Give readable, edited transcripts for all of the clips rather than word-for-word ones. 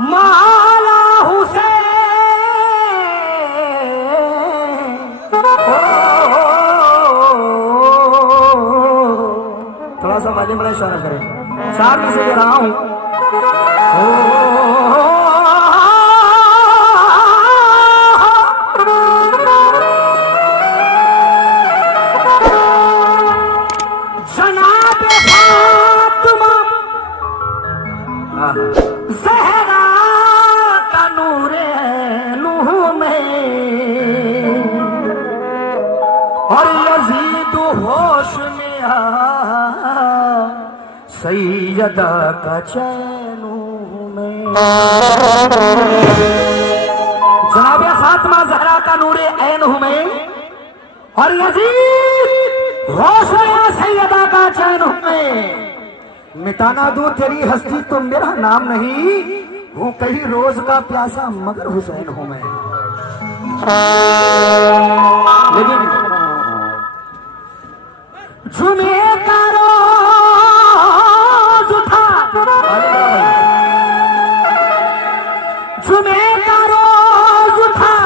माला हुसैन थोड़ा सा वाले बड़ा इशारा करें, चार में से दे रहा हूं। जनाब फातिमा ज़हरा का नूरे नूह में और यजीद होश में सैयदा का चैनू में। जनाब फातिमा ज़हरा का नूरे ऐन में और यजीद होश में सैयदा का चैन में। मिटाना दूं तेरी हस्ती तो मेरा नाम नहीं हूं, कहीं रोज का प्यासा मगर हुसैन हूं मैं। लेकिन जुमे का रोज था, जुमे का रोज था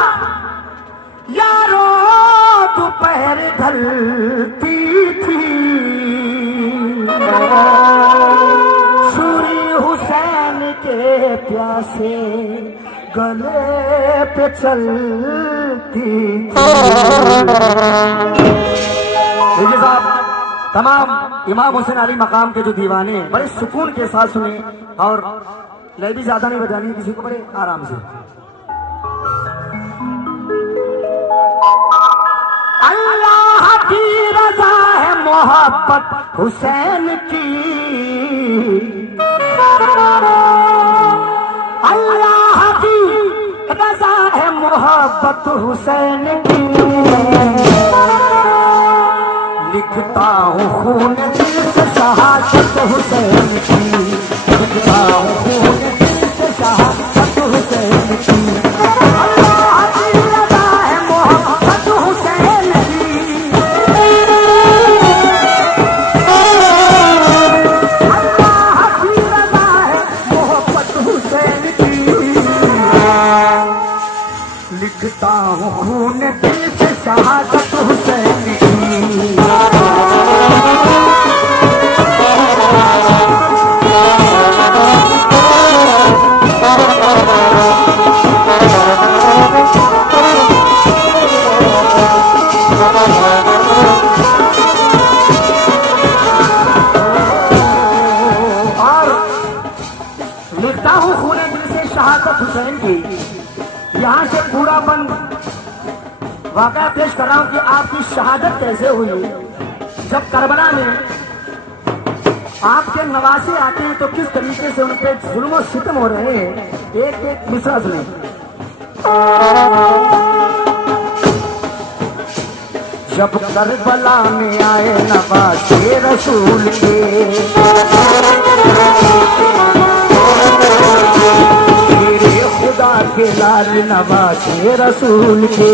यारो, दोपहर ढलती थी, सूरी हुसैन के प्यासे गले पे चलती थी। देखिए साहब, तमाम इमाम हुसैन अली मकाम के जो दीवाने बड़े सुकून के साथ सुने, और लय भी ज्यादा नहीं बजानी किसी को, बड़े आराम से। अल्लाह की रजा है मोहब्बत हुसैन की, अल्लाह की रजा है मोहब्बत हुसैन की। लिखता हूँ खून दिल से शहादत हुसैन की, लिखता हूँ खून दिल से शहादत हुसैन की। लिखता हूँ खून दिल से शहादत हुसैन की। और लिखता हूँ खून दिल से शहादत हुसैन की। यहाँ से पूरा बंद वाकया पेश कर रहा हूं कि आपकी शहादत कैसे हुई। जब करबला में आपके नवासे आते हैं तो किस तरीके से उन पे जुल्म और सितम हो रहे हैं, एक एक मिसरा सुने। जब करबला में आए नवासे रसूल के, खुदा के लाल नवासे रसूल के,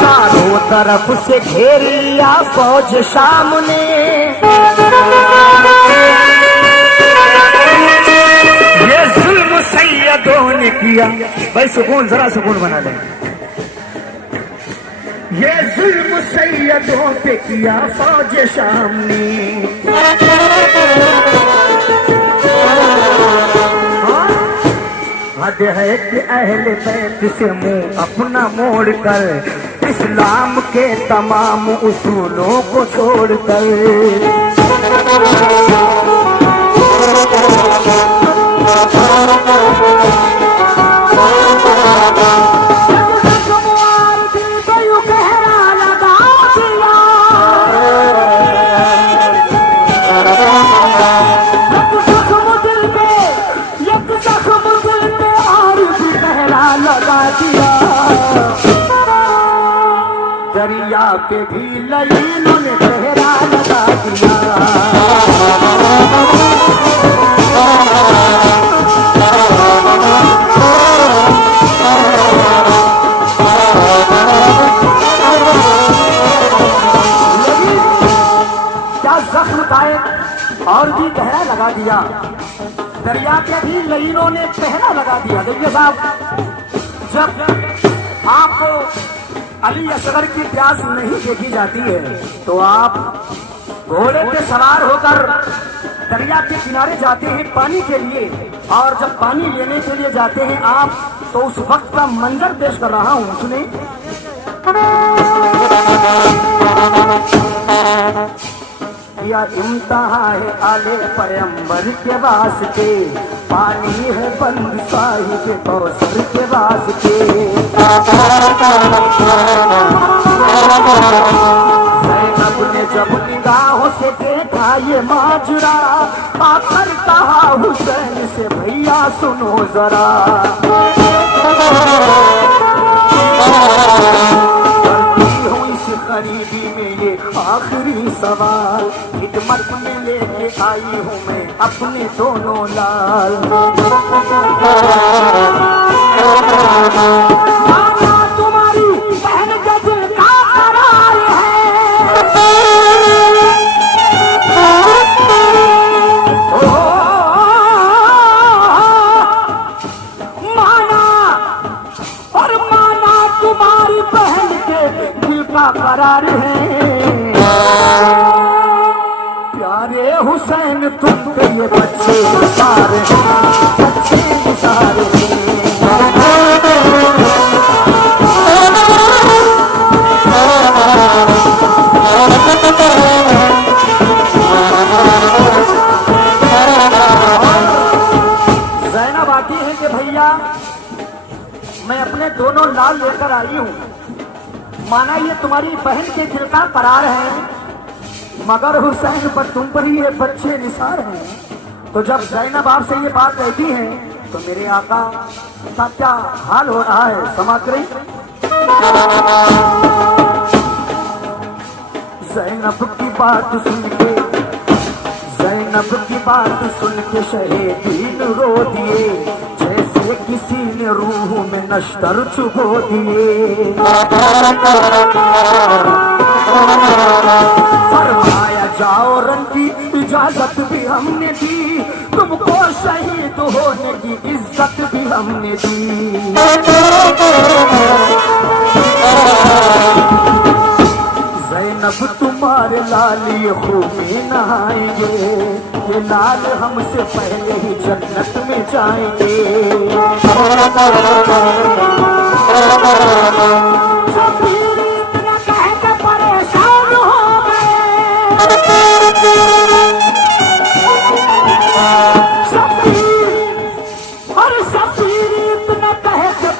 चारों तरफ से घेर लिया फौज शाम ने, ये जुल्म सैयदों ने किया। भाई सुकून, जरा सुकून बना लें। ये जुल्म सैयदों पे किया फौज शाम ने, हद है कि अहले बैत से मुंह अपना मोड़ कर, इस्लाम के तमाम उसूलों को छोड़कर, दरिया पे भी लईनों ने पहरा लगा दिया। क्या जख्म था आए और भी गहरा लगा दिया, दरिया के भी लईनों ने पहरा लगा दिया। देखिए साहब, जब आपको अली असगर की प्यास नहीं देखी जाती है तो आप घोड़े पे सवार होकर दरिया के किनारे जाते हैं पानी के लिए, और जब पानी लेने के लिए जाते हैं आप, तो उस वक्त का मंजर पेश कर रहा हूं, सुने। या इम्तिहान है आले पैगंबर के वास्ते, पानी है बंद साहिब कौसर के वास्ते। ज़ैनब ने जब निगाहों से देखा ये माजरा, आकर कहा हुसैन से भैया सुनो जरा। करती हूँ इस गरीबी में ये आखिरी सवाल, खिदमत में लेके आई हूँ मैं अपने दोनों लाल। तुम्हारी बहन का दिल का करार है, माना और माना तुम्हारी बहन के दिल का करार है। प्यारे हुसैन तुम पे ये बच्चे निसार हैं, बच्चे निसार हैं। ज़ैनब आती है कि भैया मैं अपने दोनों लाल लेकर आई हूँ, माना ये तुम्हारी बहन के दिल का करार है, मगर हुसैन पर तुम पर ही ये बच्चे निसार हैं। तो जब ज़ैनब आपसे ये बात कहती है तो मेरे आका का क्या हाल हो रहा है, समाज करें। ज़ैनब की बात सुन के, ज़ैनब की बात सुन के शहीदीन रो दिए, जैसे किसी ने रूह में नश्तर चुभो दिए। फरमाया जाओ रन की इजाजत भी हमने दी, तुमको शहीद होने की इज्जत भी हमने दी। ज़ैनब तुम्हारे लाल ये खूबी नहाएंगे, ये लाल हमसे पहले ही जन्नत में जाएंगे।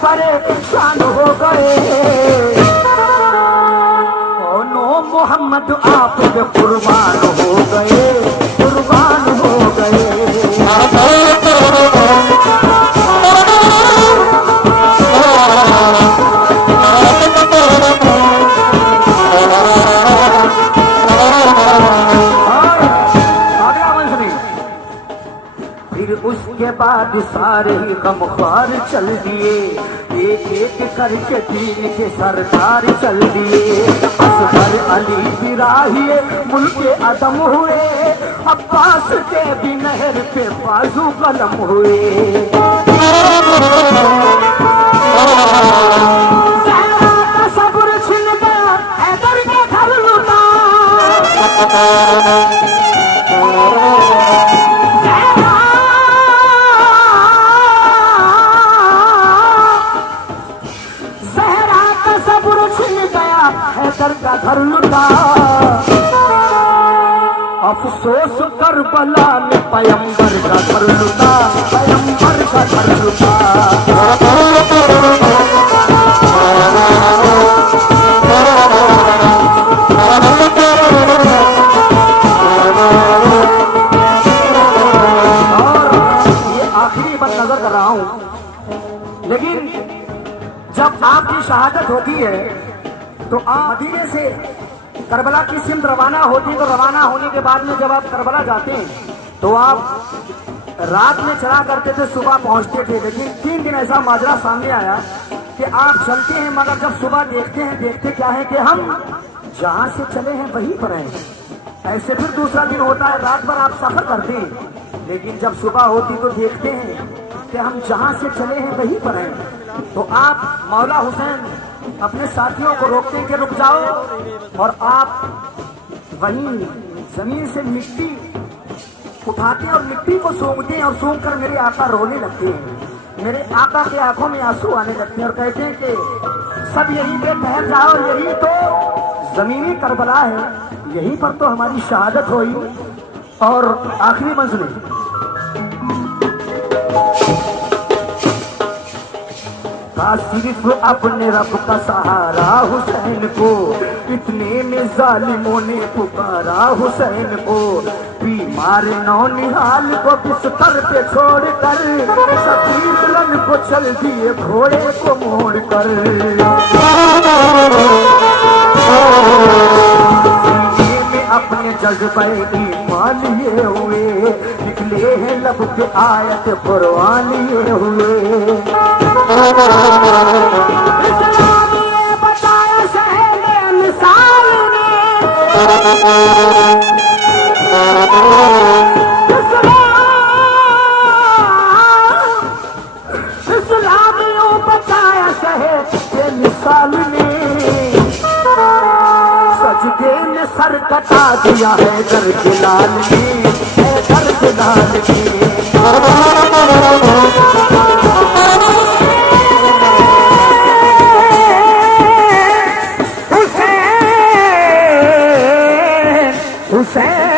परेशान हो गए, ओ नो मोहम्मद आप पे कुर्बान हो गए, कुर्बान हो गए। अगला मंजरी, फिर उसके बाद सारे ही गमख्वार चल दिए, एक एक करके दीन के सरदार चल दिए। असगर अली बिराहिए मुल्क अदम हुए, अब्बास के भी नहर पे बाजू कलम हुए। सब्र छिन गया हैदर के घर लुटा, हैदर का घर लुटा। अफसोस करबला में पैगंबर का घर लुटा, पैगंबर का घर लुटा। और ये आखिरी बात नजर कर रहा हूं, लेकिन जब आपकी शहादत होती है तो आप मदीने से करबला की सिमत रवाना होती, तो रवाना होने के बाद में जब आप करबला जाते हैं तो आप रात में चला करते थे, सुबह पहुंचते थे। लेकिन 3 दिन ऐसा माजरा सामने आया कि आप चलते हैं मगर जब सुबह देखते हैं, देखते क्या है कि हम जहां से चले हैं वहीं पर हैं। ऐसे फिर दूसरा दिन होता है, रात भर आप सफर करते हैं, लेकिन जब सुबह होती तो देखते हैं कि हम जहां से चले हैं वहीं पर हैं। तो आप मौला हुसैन अपने साथियों को रोकते हैं कि रुक जाओ, और आप वहीं जमीन से मिट्टी उठाते हैं और मिट्टी को सूंघते हैं, और सूंघ कर मेरे आका रोने लगते हैं। मेरे आका के आंखों में आंसू आने लगते हैं और कहते हैं कि सब यहीं पे ठहर जाओ, यही तो जमीनी करबला है, यहीं पर तो हमारी शहादत हुई और आखिरी मंजिल। सिर्फ अपने रब का सहारा हुसैन को, इतने में जालिमों ने पुकारा हुसैन को। बीमार नौनिहाल को बिस्तर पे छोड़कर शकील दुल्हन को चल दिए घोड़े को मोड़ कर। अपने जज्बे ईमान लिए हुए निकले हैं लब के आयत कुरआन लिए हुए। बताया शहर मिसाल ने, इस्लामियों बताया शहर के मिसाल ने, सजदे में सर कटा दिया है दरजलाल ने, दरजलाल ने। हुसैन